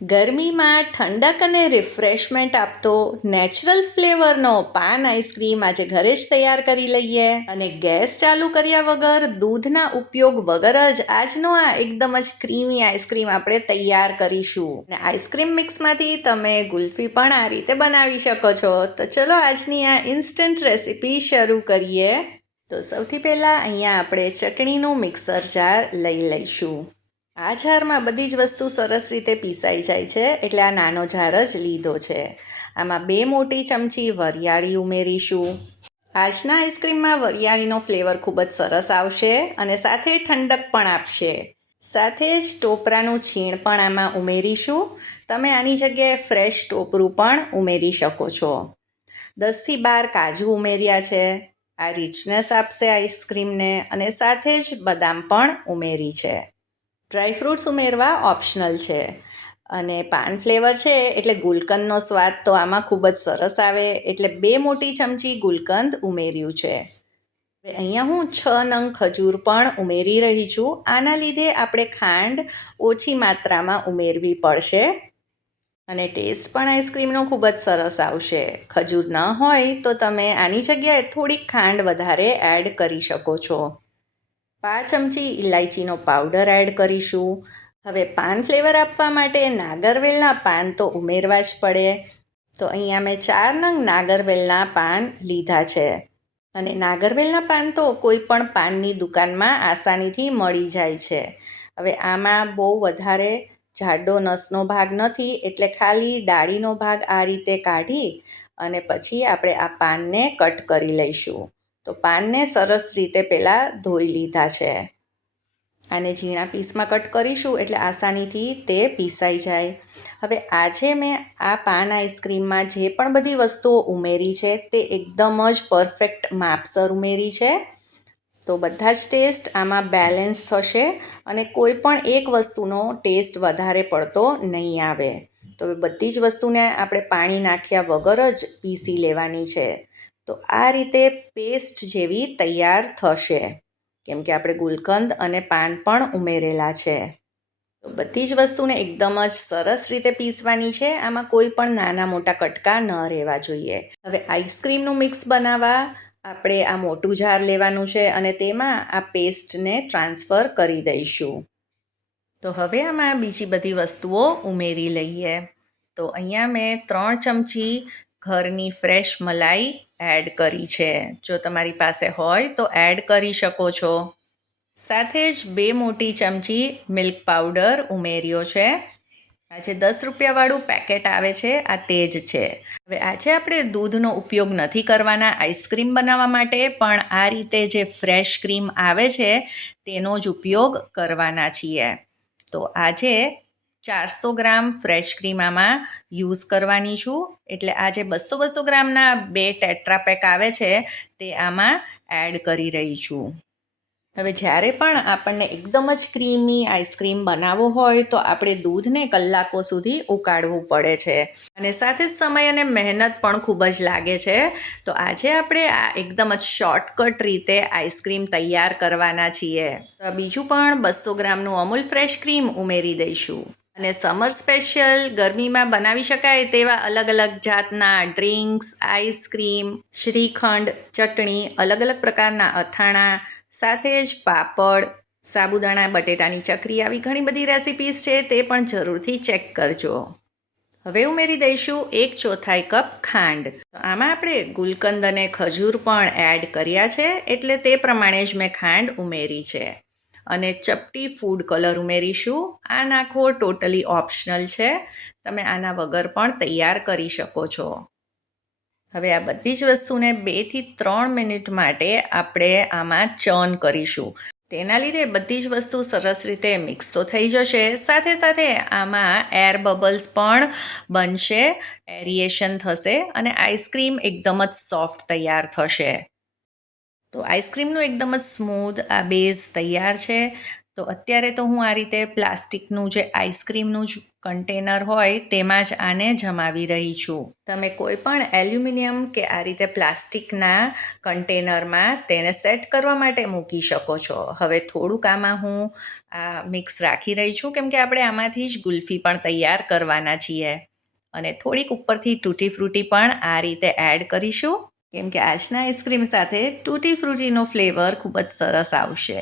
ગરમીમાં ઠંડક અને રિફ્રેશમેન્ટ આપતો નેચરલ ફ્લેવરનો પાન આઈસ્ક્રીમ આજે ઘરે જ તૈયાર કરી લઈએ. અને ગેસ ચાલુ કર્યા વગર, દૂધના ઉપયોગ વગર જ આજનો આ એકદમ જ ક્રીમી આઈસ્ક્રીમ આપણે તૈયાર કરીશું. અને આઈસ્ક્રીમ મિક્સમાંથી તમે ગુલ્ફી પણ આ રીતે બનાવી શકો છો. તો ચલો આજની આ ઇન્સ્ટન્ટ રેસીપી શરૂ કરીએ. તો સૌથી પહેલાં અહીંયા આપણે ચટણીનું મિક્સર જાર લઈ લઈશું. આ જારમાં બધી જ વસ્તુ સરસ રીતે પીસાઈ જાય છે, એટલે આ નાનો જાર જ લીધો છે. આમાં 2 મોટી ચમચી વરિયાળી ઉમેરીશું. આજના આઈસ્ક્રીમમાં વરિયાળીનો ફ્લેવર ખૂબ જ સરસ આવશે અને સાથે ઠંડક પણ આપશે. સાથે જ ટોપરાનું છીણ પણ આમાં ઉમેરીશું. તમે આની જગ્યાએ ફ્રેશ ટોપરું પણ ઉમેરી શકો છો. 10થી 12 કાજુ ઉમેર્યા છે. આ રિચનેસ આપશે આઈસ્ક્રીમને. અને સાથે જ બદામ પણ ઉમેરી છે. ડ્રાયફ્રૂટ્સ ઉમેરવા ઓપ્શનલ છે. અને પાન ફ્લેવર છે એટલે ગુલકંદનો સ્વાદ તો આમાં ખૂબ જ સરસ આવે, એટલે 2 મોટી ચમચી ગુલકંદ ઉમેર્યું છે. હવે અહીંયા હું 6 નંગ ખજૂર પણ ઉમેરી રહી છું. આના લીધે આપણે ખાંડ ઓછી માત્રામાં ઉમેરવી પડશે અને ટેસ્ટ પણ આઈસ્ક્રીમનો ખૂબ જ સરસ આવશે. ખજૂર ન હોય તો તમે આની જગ્યાએ થોડીક ખાંડ વધારે એડ કરી શકો છો. 5 ચમચી ઇલાયચીનો પાવડર એડ કરીશું. હવે પાન ફ્લેવર આપવા માટે નાગરવેલના પાન તો ઉમેરવા જ પડે. તો અહીંયા મેં 4 નંગ નાગરવેલના પાન લીધા છે. અને નાગરવેલના પાન તો કોઈ પણ પાનની દુકાનમાં આસાનીથી મળી જાય છે. હવે આમાં બહુ વધારે જાડો નસનો ભાગ નથી, એટલે ખાલી ડાળીનો ભાગ આ રીતે કાઢી અને પછી આપણે આ પાનને કટ કરી લઈશું. તો પાનને સરસ રીતે પહેલાં ધોઈ લીધા છે. આને ઝીણા પીસમાં કટ કરીશું એટલે આસાનીથી તે પીસાઈ જાય. હવે આજે મેં આ પાન આઈસ્ક્રીમમાં જે પણ બધી વસ્તુઓ ઉમેરી છે તે એકદમ જ પરફેક્ટ માપસર ઉમેરી છે. તો બધા જ ટેસ્ટ આમાં બેલેન્સ થશે અને કોઈ પણ એક વસ્તુનો ટેસ્ટ વધારે પડતો નહીં આવે. તો બધી જ વસ્તુને આપણે પાણી નાખ્યા વગર જ પીસી લેવાની છે. તો આ રીતે પેસ્ટ જેવી તૈયાર થશે, કેમ કે આપણે ગુલકંદ અને પાન પણ ઉમેરેલા છે. તો બધી જ વસ્તુને એકદમ જ સરસ રીતે પીસવાની છે. આમાં કોઈ પણ નાના મોટા કટકા ન રહેવા જોઈએ. હવે આઈસ્ક્રીમનું મિક્સ બનાવવા આપણે આ મોટું જાર લેવાનું છે અને તેમાં આ પેસ્ટને ટ્રાન્સફર કરી દઈશું. તો હવે આમાં બીજી બધી વસ્તુઓ ઉમેરી લઈએ. તો અહીંયા મેં 3 ચમચી ઘરની ફ્રેશ મલાઈ એડ કરી છે. જો તમારી પાસે હોય તો એડ કરી શકો છો. સાથે જ 2 મોટી ચમચી મિલ્ક પાવડર ઉમેર્યો છે. આજે 10 રૂપિયાવાળું પેકેટ આવે છે, આ તે જ છે. હવે આજે આપણે દૂધનો ઉપયોગ નથી કરવાના આઈસ્ક્રીમ બનાવવા માટે, પણ આ રીતે જે ફ્રેશ ક્રીમ આવે છે તેનો જ ઉપયોગ કરવાના છીએ. તો આજે 400 ગ્રામ ફ્રેશ ક્રીમ આમાં યુઝ કરવાની છું. એટલે આજે 200 ગ્રામના 2 ટેટ્રા પેક આવે છે તે આમાં એડ કરી રહી છું. હવે જ્યારે પણ આપણને એકદમ જ ક્રીમી આઈસ્ક્રીમ બનાવવો હોય તો આપણે દૂધને કલાકો સુધી ઉકાળવું પડે છે અને સાથે જ સમય અને મહેનત પણ ખૂબ જ લાગે છે. તો આજે આપણે આ એકદમ જ શોર્ટકટ રીતે આઈસ્ક્રીમ તૈયાર કરવાના છીએ. તો બીજું પણ 200 ગ્રામનું અમૂલ ફ્રેશ ક્રીમ ઉમેરી દઈશું. અને સમર સ્પેશિયલ ગરમીમાં બનાવી શકાય તેવા અલગ અલગ જાતના ડ્રિંક્સ, આઈસ્ક્રીમ, શ્રીખંડ, ચટણી, અલગ અલગ પ્રકારના અથાણા, સાથે જ પાપડ, સાબુદાણા બટેટાની ચકરી, આવી ઘણી બધી રેસિપીઝ છે, તે પણ જરૂરથી ચેક કરજો. હવે ઉમેરી દઈશું 1/4 કપ ખાંડ. આમાં આપણે ગુલકંદ અને ખજૂર પણ એડ કર્યા છે, એટલે તે પ્રમાણે જ મેં ખાંડ ઉમેરી છે. અને ચપટી ફૂડ કલર ઉમેરીશું. આ નાખવો ટોટલી ઓપ્શનલ છે. તમે આના વગર પણ તૈયાર કરી શકો છો. હવે આ બધી જ વસ્તુને 2 થી 3 મિનિટ માટે આપણે આમાં ચર્ન કરીશું. તેના લીધે બધી જ વસ્તુ સરસ રીતે મિક્સ તો થઈ જશે, સાથે સાથે આમાં એર બબલ્સ પણ બનશે, એરિએશન થશે અને આઈસ્ક્રીમ એકદમ જ સોફ્ટ તૈયાર થશે. તો આઈસ્ક્રીમનું એકદમ જ સ્મૂધ આ બેઝ તૈયાર છે. તો અત્યારે તો હું આ રીતે પ્લાસ્ટિકનું જે આઈસ્ક્રીમનું જ કન્ટેનર હોય તેમાં જ આને જમાવી રહી છું. તમે કોઈ પણ એલ્યુમિનિયમ કે આ રીતે પ્લાસ્ટિકના કન્ટેનરમાં તેને સેટ કરવા માટે મૂકી શકો છો. હવે થોડુંક આમાં હું આ મિક્સ રાખી રહી છું કેમ કે આપણે આમાંથી જ ગુલ્ફી પણ તૈયાર કરવાના છીએ. અને થોડીક ઉપરથી તૂટી ફ્રૂટી પણ આ રીતે એડ કરીશું કેમ કે આજના આઈસ્ક્રીમ સાથે તૂટી ફ્રૂટીનો ફ્લેવર ખૂબ જ સરસ આવશે.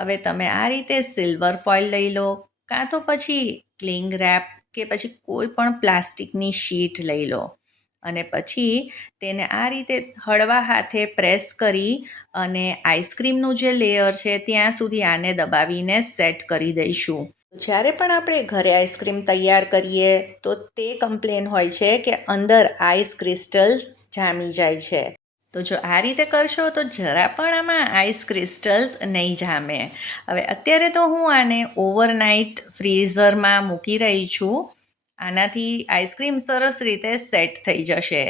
હવે તમે આ રીતે સિલ્વર ફોઇલ લઈ લો કાં તો પછી ક્લિંગ રેપ કે પછી કોઈ પણ પ્લાસ્ટિકની શીટ લઈ લો અને પછી તેને આ રીતે હળવા હાથે પ્રેસ કરી અને આઈસ્ક્રીમનું જે લેયર છે ત્યાં સુધી આને દબાવીને સેટ કરી દઈશું. જ્યારે પણ આપણે ઘરે આઈસ્ક્રીમ તૈયાર કરીએ તો તે કમ્પ્લેન હોય છે કે અંદર આઈસ ક્રિસ્ટલ્સ જામી જાય છે. તો જો આ રીતે કરશો તો જરા પણ આમાં આઈસ ક્રિસ્ટલ્સ નહીં જામે. હવે અત્યારે તો હું આને ઓવરનાઇટ ફ્રીઝરમાં મૂકી રહી છું. આનાથી આઈસ્ક્રીમ સરસ રીતે સેટ થઈ જશે.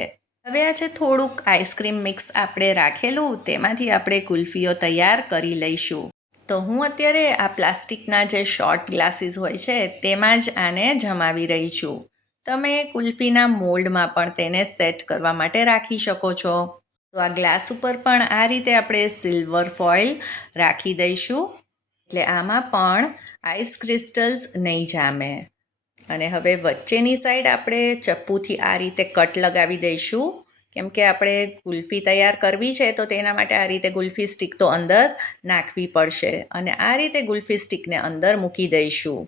હવે આ જે થોડુંક આઈસ્ક્રીમ મિક્સ આપણે રાખેલું તેમાંથી આપણે કુલ્ફીઓ તૈયાર કરી લઈશું. તો હું અત્યારે આ પ્લાસ્ટિકના જે શોર્ટ ગ્લાસીસ હોય છે તેમાં જ આને જમાવી રહી છું. તમે કુલ્ફીના મોલ્ડમાં પણ તેને સેટ કરવા માટે રાખી શકો છો. તો આ ગ્લાસ ઉપર પણ આ રીતે આપણે સિલ્વર ફોઇલ રાખી દઈશું એટલે આમાં પણ આઈસ ક્રિસ્ટલ્સ નહીં જામે. અને હવે વચ્ચેની સાઈડ આપણે ચપ્પુથી આ રીતે કટ લગાવી દઈશું કેમ કે આપણે ગુલ્ફી તૈયાર કરવી છે તો તેના માટે આ રીતે ગુલ્ફી સ્ટિક તો અંદર નાખવી પડશે અને આ રીતે ગુલ્ફી સ્ટિકને અંદર મૂકી દઈશું.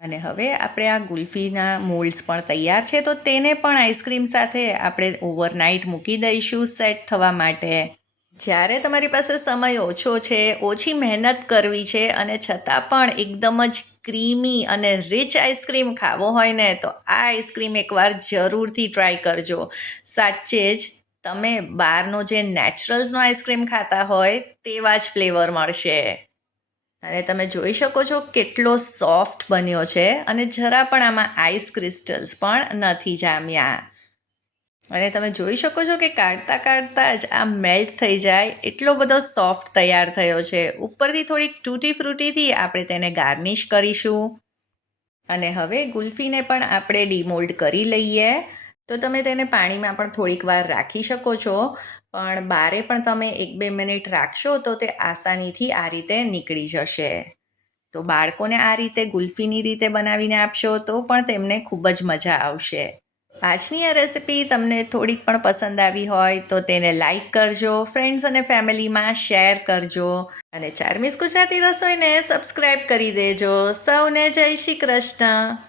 અને હવે આપણે આ ગુલ્ફીના મોલ્ડ્સ પણ તૈયાર છે તો તેને પણ આઈસ્ક્રીમ સાથે આપણે ઓવરનાઇટ મૂકી દઈશું સેટ થવા માટે. જ્યારે તમારી પાસે સમય ઓછો છે, ઓછી મહેનત કરવી છે અને છતાં પણ એકદમ જ ક્રીમી અને રિચ આઈસ્ક્રીમ ખાવો હોય ને તો આ આઈસ્ક્રીમ એકવાર જરૂરથી ટ્રાય કરજો. સાચે જ તમે બહારનો જે નેચરલ્સનો આઈસ્ક્રીમ ખાતા હોય તેવા જ ફ્લેવર મળશે. અને તમે જોઈ શકો છો કેટલો સોફ્ટ બન્યો છે અને જરા પણ આમાં આઈસ ક્રિસ્ટલ્સ પણ નથી જામ્યા. અને તમે જોઈ શકો છો કે કાઢતા જ આ મેલ્ટ થઈ જાય એટલો બધો સોફ્ટ તૈયાર થયો છે. ઉપરથી થોડીક તૂટી ફ્રૂટીથી આપણે તેને ગાર્નિશ કરીશું. અને હવે ગુલ્ફીને પણ આપણે ડીમોલ્ડ કરી લઈએ. તો તમે તેને પાણીમાં પણ થોડીક વાર રાખી શકો છો પણ બારે પણ તમે 1-2 મિનિટ રાખશો તો તે આસાનીથી આ રીતે નીકળી જશે. તો બાળકોને આ રીતે ગુલ્ફીની રીતે બનાવીને આપશો તો પણ તેમને ખૂબ જ મજા આવશે. આજની આ રેસિપી તમને થોડીક પણ પસંદ આવી હોય તો તેને લાઈક કરજો, ફ્રેન્ડ્સ અને ફેમિલીમાં શેર કરજો અને ચાર્મિસ ગુજરાતી રસોઈને સબસ્ક્રાઈબ કરી દેજો. સૌને જય શ્રી કૃષ્ણ.